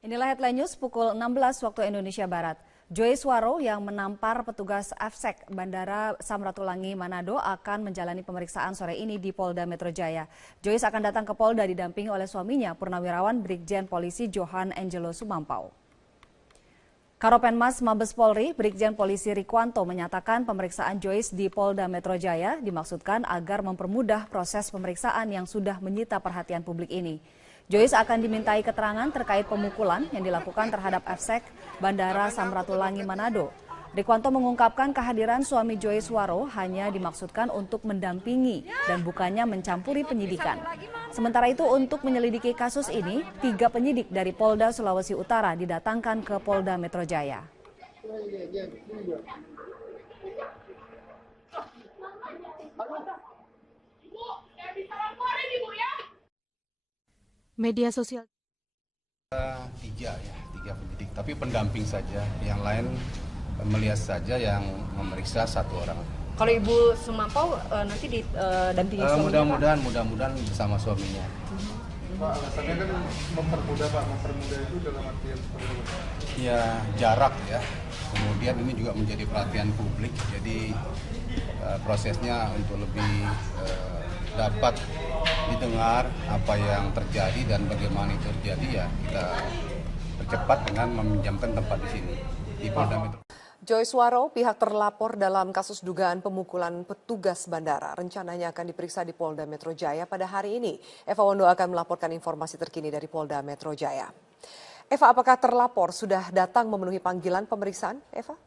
Inilah headline news pukul 16 waktu Indonesia Barat. Joyce Waro yang menampar petugas AFSEC Bandara Samratulangi Manado akan menjalani pemeriksaan sore ini di Polda Metro Jaya. Joyce akan datang ke Polda didampingi oleh suaminya, Purnawirawan Brigjen Polisi Johan Angelo Sumampau. Karopenmas Mabes Polri, Brigjen Polisi Rikwanto menyatakan pemeriksaan Joyce di Polda Metro Jaya dimaksudkan agar mempermudah proses pemeriksaan yang sudah menyita perhatian publik ini. Joyce akan dimintai keterangan terkait pemukulan yang dilakukan terhadap AFSEC Bandara Samratulangi Manado. Rikwanto mengungkapkan kehadiran suami Joyce Waro hanya dimaksudkan untuk mendampingi dan bukannya mencampuri penyidikan. Sementara itu untuk menyelidiki kasus ini, 3 penyidik dari Polda Sulawesi Utara didatangkan ke Polda Metro Jaya. Media sosial. Tiga penyidik, tapi pendamping saja. Yang lain melihat saja, yang memeriksa 1 orang. Kalau Ibu Sumampau nanti didampingi suaminya, mudah-mudahan bersama suaminya. Pak, alasannya kan mempermudah, Pak. Mempermudah itu dalam artian seperti apa? Ya, jarak ya. Kemudian ini juga menjadi perhatian publik. Jadi prosesnya untuk lebih dapat didengar apa yang terjadi dan bagaimana itu terjadi, ya kita percepat dengan meminjamkan tempat di sini di Polda Metro. Joyce Waro, pihak terlapor dalam kasus dugaan pemukulan petugas bandara, rencananya akan diperiksa di Polda Metro Jaya pada hari ini. Eva Wondo akan melaporkan informasi terkini dari Polda Metro Jaya. Eva, apakah terlapor sudah datang memenuhi panggilan pemeriksaan, Eva?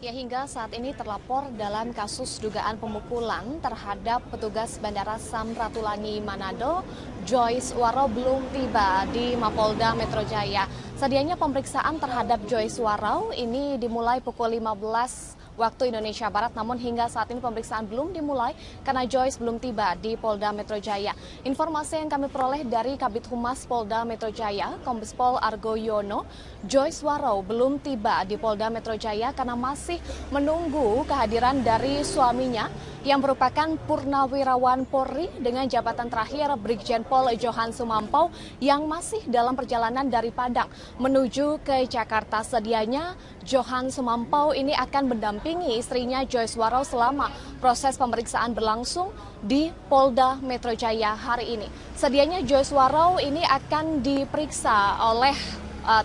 Ya, hingga saat ini terlapor dalam kasus dugaan pemukulan terhadap petugas Bandara Samratulangi Manado, Joyce Waro belum tiba di Mapolda Metro Jaya. Sedianya pemeriksaan terhadap Joyce Waro ini dimulai pukul 15 waktu Indonesia Barat, namun hingga saat ini pemeriksaan belum dimulai karena Joyce belum tiba di Polda Metro Jaya. Informasi yang kami peroleh dari Kabid Humas Polda Metro Jaya, Kombes Pol Argo Yono, Joyce Waro belum tiba di Polda Metro Jaya karena masih menunggu kehadiran dari suaminya yang merupakan Purnawirawan Polri dengan jabatan terakhir Brigjen Pol Johan Sumampau yang masih dalam perjalanan dari Padang menuju ke Jakarta. Sedianya Johan Sumampau ini akan mendampingi istrinya Joyce Waro selama proses pemeriksaan berlangsung di Polda Metro Jaya hari ini. Sedianya Joyce Waro ini akan diperiksa oleh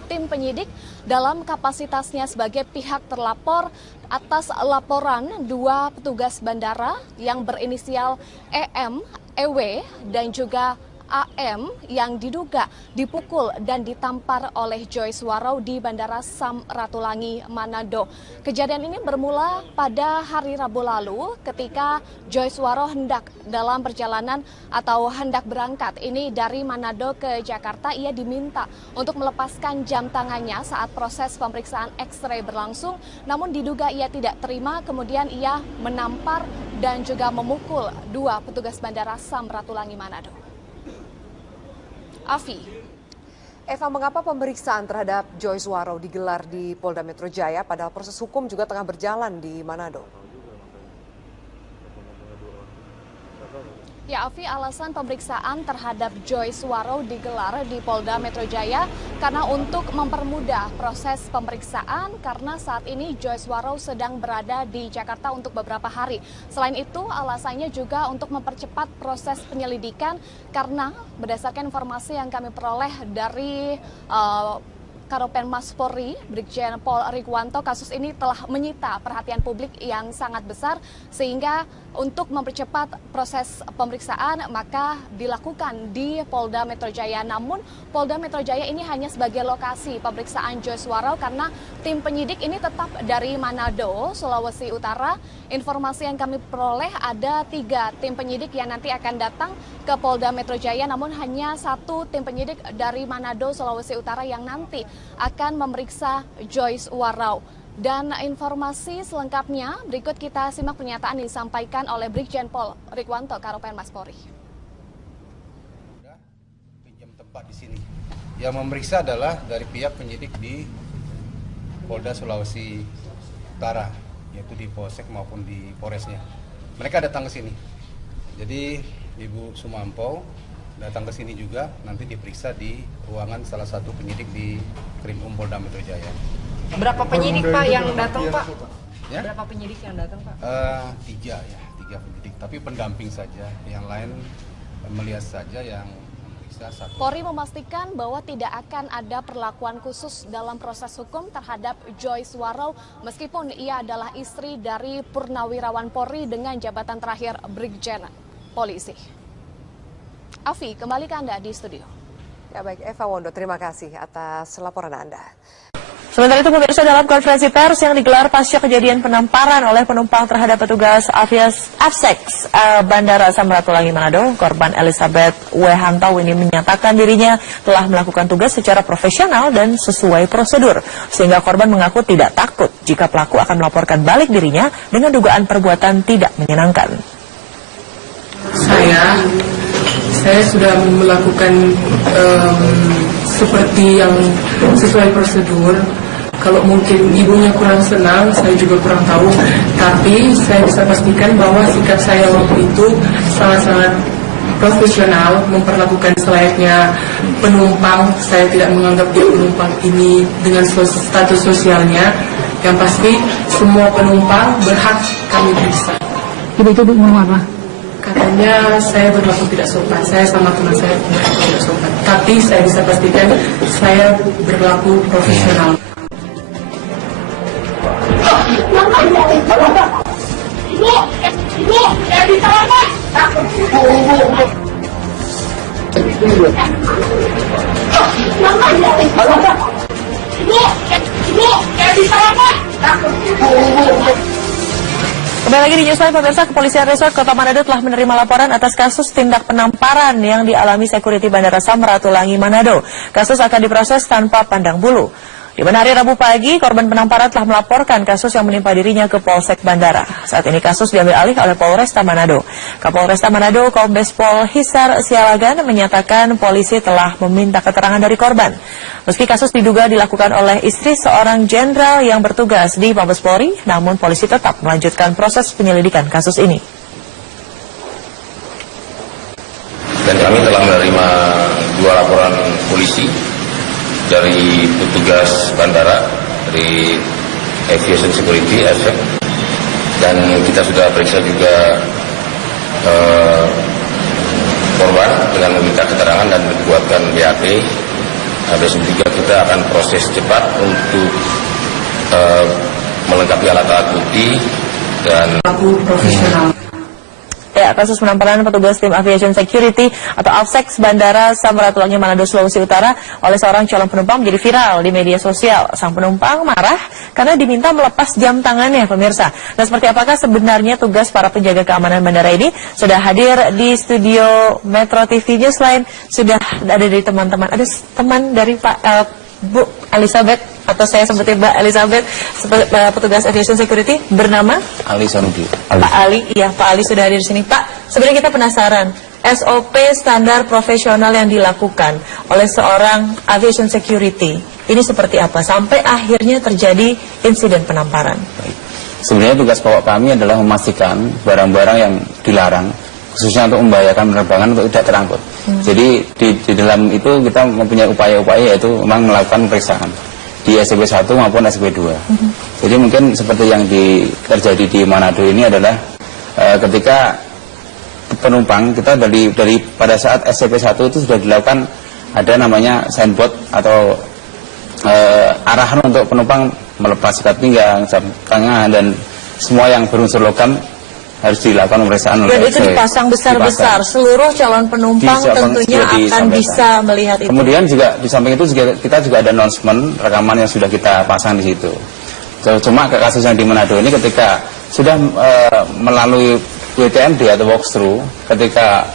tim penyidik dalam kapasitasnya sebagai pihak terlapor atas laporan 2 petugas bandara yang berinisial EM, EW, dan juga AM yang diduga dipukul dan ditampar oleh Joyce Waro di Bandara Samratulangi Manado. Kejadian ini bermula pada hari Rabu lalu ketika Joyce Waro hendak dalam perjalanan atau hendak berangkat ini dari Manado ke Jakarta. Ia diminta untuk melepaskan jam tangannya saat proses pemeriksaan X-ray berlangsung, namun diduga ia tidak terima, kemudian ia menampar dan juga memukul 2 petugas Bandara Samratulangi Manado. Afi. Eva, mengapa pemeriksaan terhadap Joyce Waro digelar di Polda Metro Jaya padahal proses hukum juga tengah berjalan di Manado? Ya, Afi, alasan pemeriksaan terhadap Joyce Waro digelar di Polda Metro Jaya karena untuk mempermudah proses pemeriksaan karena saat ini Joyce Waro sedang berada di Jakarta untuk beberapa hari. Selain itu, alasannya juga untuk mempercepat proses penyelidikan karena berdasarkan informasi yang kami peroleh dari Karopenmas Polri, Brigjen Pol Rikwanto, kasus ini telah menyita perhatian publik yang sangat besar sehingga untuk mempercepat proses pemeriksaan maka dilakukan di Polda Metro Jaya. Namun Polda Metro Jaya ini hanya sebagai lokasi pemeriksaan Joyce Waro karena tim penyidik ini tetap dari Manado, Sulawesi Utara. Informasi yang kami peroleh ada 3 tim penyidik yang nanti akan datang ke Polda Metro Jaya, namun hanya 1 tim penyidik dari Manado, Sulawesi Utara yang nanti akan memeriksa Joyce Waro. Dan informasi selengkapnya berikut kita simak pernyataan yang disampaikan oleh Brigjen Pol Rikwanto, Karopenmas Polri. Pinjam tempat di sini. Yang memeriksa adalah dari pihak penyidik di Polda Sulawesi Utara, yaitu di Polsek maupun di Polresnya. Mereka datang ke sini. Jadi Ibu Sumampau datang ke sini juga, nanti diperiksa di ruangan salah satu penyidik di Krimum Polda Metro Jaya. Berapa penyidik Pak yang datang Pak? Ya? Berapa penyidik yang datang Pak? 3 penyidik, tapi pendamping saja. Yang lain melihat saja, yang memeriksa satu. Polri memastikan bahwa tidak akan ada perlakuan khusus dalam proses hukum terhadap Joyce Warrow meskipun ia adalah istri dari Purnawirawan Polri dengan jabatan terakhir Brigjen Polisi. Afi, kembali ke Anda di studio. Ya baik, Eva Wondo, terima kasih atas laporan Anda. Sementara itu pemirsa, dalam konferensi pers yang digelar pasca kejadian penamparan oleh penumpang terhadap petugas AFSEC Bandara Samratulangi Manado, korban Elizabeth W. Hantau ini menyatakan dirinya telah melakukan tugas secara profesional dan sesuai prosedur, sehingga korban mengaku tidak takut jika pelaku akan melaporkan balik dirinya dengan dugaan perbuatan tidak menyenangkan. Saya sudah melakukan seperti yang sesuai prosedur. Kalau mungkin ibunya kurang senang, saya juga kurang tahu. Tapi saya bisa pastikan bahwa sikap saya waktu itu sangat-sangat profesional, memperlakukan selayaknya penumpang. Saya tidak menganggap dia penumpang ini dengan status sosialnya. Yang pasti semua penumpang berhak kami periksa. Itu ngomong apa? Katanya saya berlaku tidak sopan, saya sama teman saya berlaku tidak sopan. Tapi saya bisa pastikan saya berlaku profesional. Kembali lagi di Newsline, pemirsa, Kepolisian Resort Kota Manado telah menerima laporan atas kasus tindak penamparan yang dialami security Bandara Samratulangi Manado. Kasus akan diproses tanpa pandang bulu. Di mana hari Rabu pagi, korban penamparan telah melaporkan kasus yang menimpa dirinya ke Polsek Bandara. Saat ini kasus diambil alih oleh Polresta Manado. Kapolresta Manado, Kombes Pol Hisar Sialagan, menyatakan polisi telah meminta keterangan dari korban. Meski kasus diduga dilakukan oleh istri seorang jenderal yang bertugas di Mabes Polri, namun polisi tetap melanjutkan proses penyelidikan kasus ini. Dan kami telah menerima 2 laporan polisi dari petugas bandara, dari Aviation Security AFSEC, dan kita sudah periksa juga korban dengan meminta keterangan dan dibuatkan BAP. Besok juga kita akan proses cepat untuk melengkapi alat-alat bukti dan profesional. Ya, kasus penamparan petugas tim Aviation Security atau AFSEC Bandara Samratulangi Manado, Sulawesi Utara oleh seorang calon penumpang menjadi viral di media sosial. Sang penumpang marah karena diminta melepas jam tangannya, pemirsa. Dan seperti apakah sebenarnya tugas para penjaga keamanan bandara ini? Sudah hadir di studio Metro TV Newsline, sudah ada dari teman-teman. Ada teman dari Bu Elizabeth, atau saya sebutin Mbak Elizabeth, petugas Aviation Security, bernama Ali Sanudi. Pak Ali. Iya, Pak Ali sudah hadir di sini. Pak, sebenarnya kita penasaran, SOP standar profesional yang dilakukan oleh seorang Aviation Security ini seperti apa sampai akhirnya terjadi insiden penamparan? Baik. Sebenarnya tugas pokok kami adalah memastikan barang-barang yang dilarang, khususnya untuk membahayakan penerbangan, untuk tidak terangkut. Jadi di dalam itu kita mempunyai upaya-upaya, yaitu memang melakukan pemeriksaan di SCP-1 maupun SCP-2. Jadi mungkin seperti yang terjadi di Manado ini adalah ketika penumpang kita dari pada saat SCP-1 itu sudah dilakukan ada namanya signboard atau arahan untuk penumpang melepas ikat pinggang, jam tangan, dan semua yang berunsur logam harus dilakukan pemeriksaan. Dan itu dipasang besar-besar, seluruh calon penumpang tentunya akan bisa melihat itu. Kemudian juga di samping itu kita juga ada announcement rekaman yang sudah kita pasang di situ. Cuma ke kasus yang di Manado ini ketika sudah melalui WTMD atau walkthrough, ketika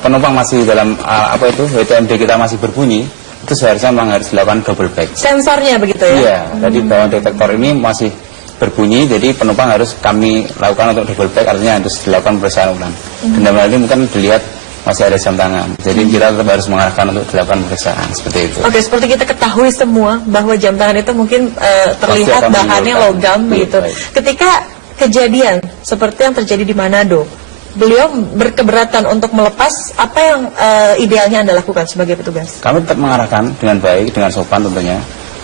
penumpang masih dalam WTMD kita masih berbunyi, itu seharusnya memang harus dilakukan double back. Sensornya begitu ya? Iya, jadi bahwa detektor ini masih berbunyi, jadi penumpang harus kami lakukan untuk double back, artinya harus dilakukan pemeriksaan ulang. Dan dalam hal ini mungkin dilihat masih ada jam tangan, jadi kita tetap harus mengarahkan untuk dilakukan pemeriksaan, seperti itu. Oke, seperti kita ketahui semua bahwa jam tangan itu mungkin terlihat bahannya logam gitu. Ketika kejadian seperti yang terjadi di Manado, beliau berkeberatan untuk melepas, apa yang idealnya Anda lakukan sebagai petugas? Kami tetap mengarahkan dengan baik, dengan sopan tentunya.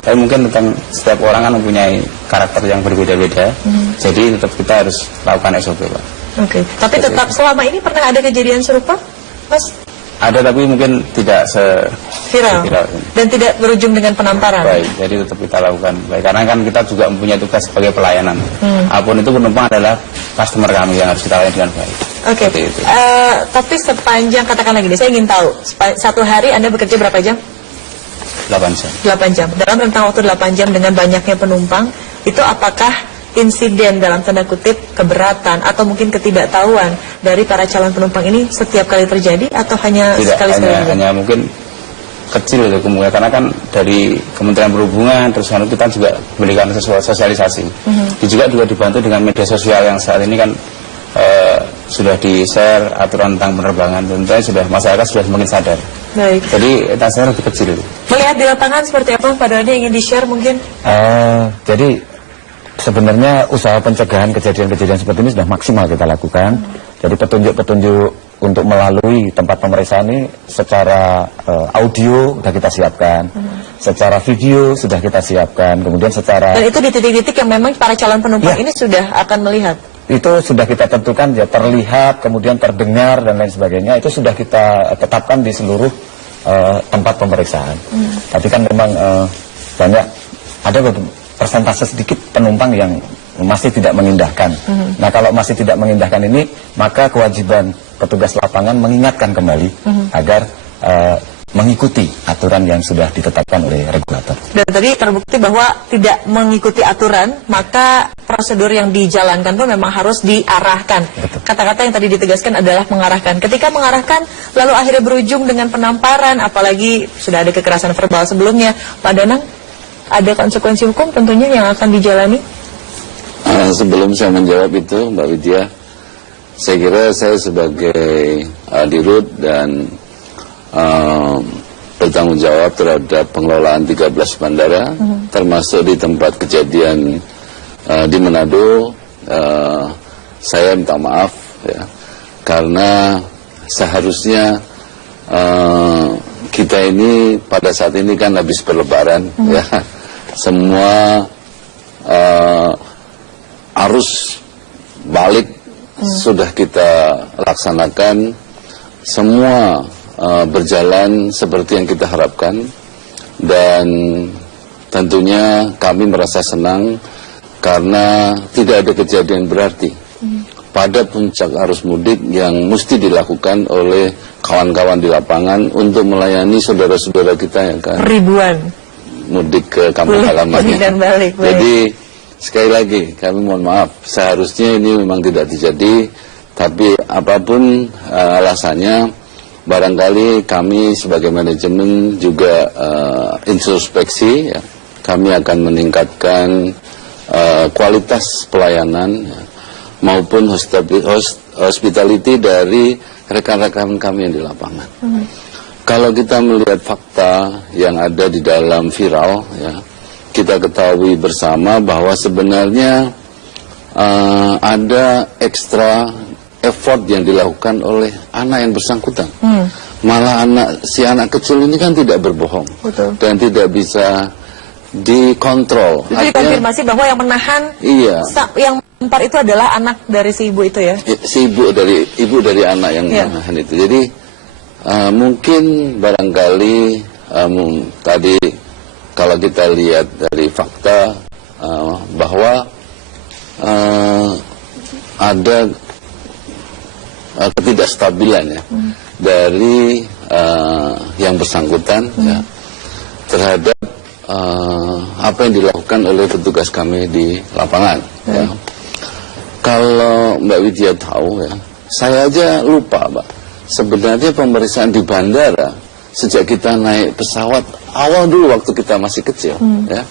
Tapi mungkin tentang setiap orang kan mempunyai karakter yang berbeda-beda, jadi tetap kita harus lakukan SOP, Pak. Oke. Tapi tetap selama ini pernah ada kejadian serupa, Mas? Ada, tapi mungkin tidak viral dan tidak berujung dengan penamparan. Baik, jadi tetap kita lakukan baik, karena kan kita juga mempunyai tugas sebagai pelayanan. Apapun itu penumpang adalah customer kami yang harus kita layani dengan baik. Oke. Tapi sepanjang, katakan lagi deh, saya ingin tahu, satu hari Anda bekerja berapa jam? 8 jam. 8 jam. Dalam rentang waktu 8 jam dengan banyaknya penumpang, itu apakah insiden dalam tanda kutip keberatan atau mungkin ketidaktahuan dari para calon penumpang ini setiap kali terjadi atau hanya sekali-sekali? Hanya mungkin kecil itu kemungkinan, karena kan dari Kementerian Perhubungan terus kita juga memberikan sosialisasi. Juga dibantu dengan media sosial yang saat ini kan sudah di-share aturan tentang penerbangan, tentunya masyarakat sudah semakin sadar. Baik. Jadi tasnya lebih kecil itu. Melihat di lapangan seperti apa Pak Dodi, ingin di-share mungkin? Jadi sebenarnya usaha pencegahan kejadian-kejadian seperti ini sudah maksimal kita lakukan. Jadi petunjuk-petunjuk untuk melalui tempat pemeriksaan ini secara audio sudah kita siapkan, secara video sudah kita siapkan, kemudian secara... Dan itu di titik-titik yang memang para calon penumpang ini sudah akan melihat? Itu sudah kita tentukan, ya terlihat, kemudian terdengar dan lain sebagainya, itu sudah kita tetapkan di seluruh tempat pemeriksaan. Tapi kan memang banyak, ada persentase sedikit penumpang yang masih tidak mengindahkan. Nah, kalau masih tidak mengindahkan ini, maka kewajiban petugas lapangan mengingatkan kembali agar mengikuti aturan yang sudah ditetapkan oleh regulator. Dan tadi terbukti bahwa tidak mengikuti aturan, maka prosedur yang dijalankan pun memang harus diarahkan. Kata-kata yang tadi ditegaskan adalah mengarahkan. Ketika mengarahkan, lalu akhirnya berujung dengan penamparan, apalagi sudah ada kekerasan verbal sebelumnya, Pak Danang, ada konsekuensi hukum tentunya yang akan dijalani? Sebelum saya menjawab itu, Mbak Widya, saya kira saya sebagai dirut dan bertanggung jawab terhadap pengelolaan 13 bandara, termasuk di tempat kejadian di Manado, saya minta maaf ya, karena seharusnya kita ini pada saat ini kan habis berlebaran ya, semua arus balik sudah kita laksanakan, semua berjalan seperti yang kita harapkan, dan tentunya kami merasa senang karena tidak ada kejadian berarti pada puncak arus mudik yang mesti dilakukan oleh kawan-kawan di lapangan untuk melayani saudara-saudara kita yang kan ribuan mudik ke kampung halamannya. Jadi sekali lagi kami mohon maaf, seharusnya ini memang tidak terjadi, tapi apapun alasannya, barangkali kami sebagai manajemen juga introspeksi ya, kami akan meningkatkan kualitas pelayanan ya, maupun hospitality dari rekan-rekan kami yang di lapangan. Kalau kita melihat fakta yang ada di dalam viral ya, kita ketahui bersama bahwa sebenarnya ada ekstra effort yang dilakukan oleh anak yang bersangkutan. Malah si anak kecil ini kan tidak berbohong. Betul. Dan tidak bisa dikontrol. Itu dikonfirmasi bahwa yang menahan, yang menampar itu adalah anak dari si ibu itu ya? Si ibu dari anak yang menahan itu. Jadi mungkin barangkali tadi kalau kita lihat dari fakta bahwa ada ketidakstabilan ya dari yang bersangkutan ya, terhadap apa yang dilakukan oleh petugas kami di lapangan ya. Kalau Mbak Widya tahu ya, saya aja lupa Mbak, sebenarnya pemeriksaan di bandara sejak kita naik pesawat awal dulu waktu kita masih kecil ya,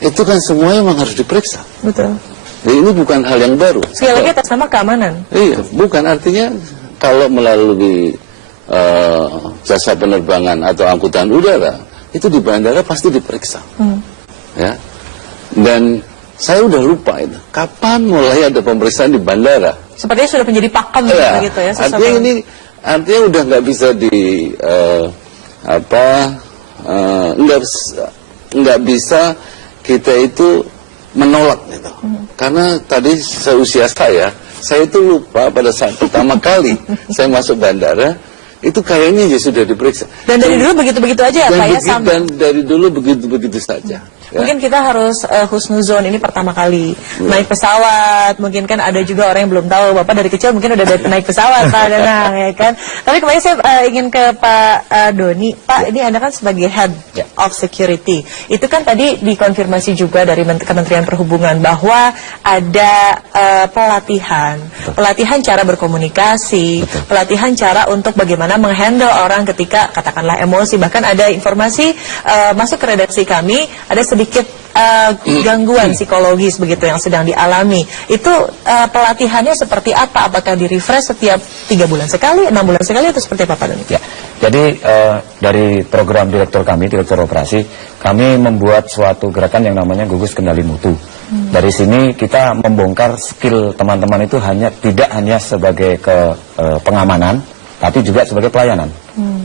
itu kan semuanya memang harus diperiksa. Betul. Jadi ini bukan hal yang baru. Sekali lagi atas nama keamanan. Iya, bukan, artinya kalau melalui jasa penerbangan atau angkutan udara, itu di bandara pasti diperiksa. Ya. Dan Saya udah lupa itu. Kapan mulai ada pemeriksaan di bandara? Sepertinya sudah menjadi pakem gitu ya. Artinya ini artinya udah nggak bisa nggak bisa kita itu menolak gitu. Karena tadi seusia saya itu lupa pada saat pertama kali saya masuk bandara, itu kayaknya ya sudah diperiksa. Dan dari dulu begitu-begitu aja ya Pak ya? Dan dari dulu begitu-begitu saja. Ya. Mungkin kita harus husnuzon, ini pertama kali naik pesawat, mungkin kan ada juga orang yang belum tahu, Bapak dari kecil mungkin udah naik pesawat Pak Danang, ya kan. Tapi kemarin saya ingin ke Pak Doni. Pak, ini Anda kan sebagai Head of Security, itu kan tadi dikonfirmasi juga dari Kementerian Perhubungan bahwa ada pelatihan cara berkomunikasi, pelatihan cara untuk bagaimana menghandle orang ketika katakanlah emosi. Bahkan ada informasi masuk ke redaksi kami, ada sedikit gangguan psikologis begitu yang sedang dialami. Itu pelatihannya seperti apa? Apakah di-refresh setiap 3 bulan sekali, 6 bulan sekali, atau seperti apa Pak Doni? Ya, jadi dari program direktur kami, direktur operasi, kami membuat suatu gerakan yang namanya gugus kendali mutu. Dari sini kita membongkar skill teman-teman itu tidak hanya sebagai pengamanan, tapi juga sebagai pelayanan.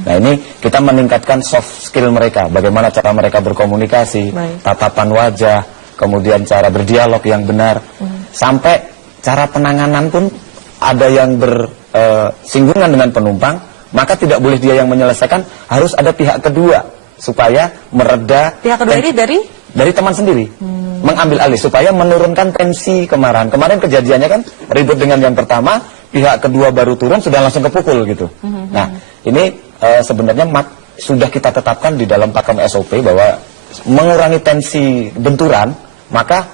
Nah, ini kita meningkatkan soft skill mereka, bagaimana cara mereka berkomunikasi, tatapan wajah, kemudian cara berdialog yang benar, sampai cara penanganan pun ada yang bersinggungan dengan penumpang, maka tidak boleh dia yang menyelesaikan, harus ada pihak kedua supaya mereda. Pihak kedua ini dari teman sendiri, mengambil alih supaya menurunkan tensi kemarahan. Kemarin kejadiannya kan ribut dengan yang pertama, pihak kedua baru turun sudah langsung kepukul gitu. Nah, ini sebenarnya sudah kita tetapkan di dalam pakem SOP bahwa mengurangi tensi benturan, maka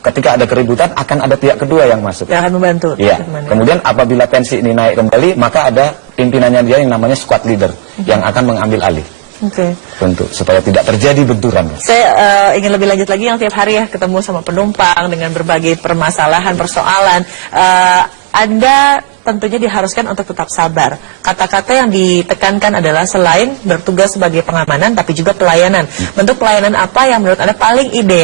ketika ada keributan akan ada pihak kedua yang masuk. Yang akan membantu. Iya. Kemudian apabila tensi ini naik kembali, maka ada pimpinannya dia yang namanya squad leader yang akan mengambil alih. Tentu supaya tidak terjadi benturan. Saya ingin lebih lanjut lagi, yang tiap hari ya ketemu sama penumpang dengan berbagai permasalahan, persoalan. Anda tentunya diharuskan untuk tetap sabar. Kata-kata yang ditekankan adalah selain bertugas sebagai pengamanan, tapi juga pelayanan. Bentuk pelayanan apa yang menurut Anda paling ideal?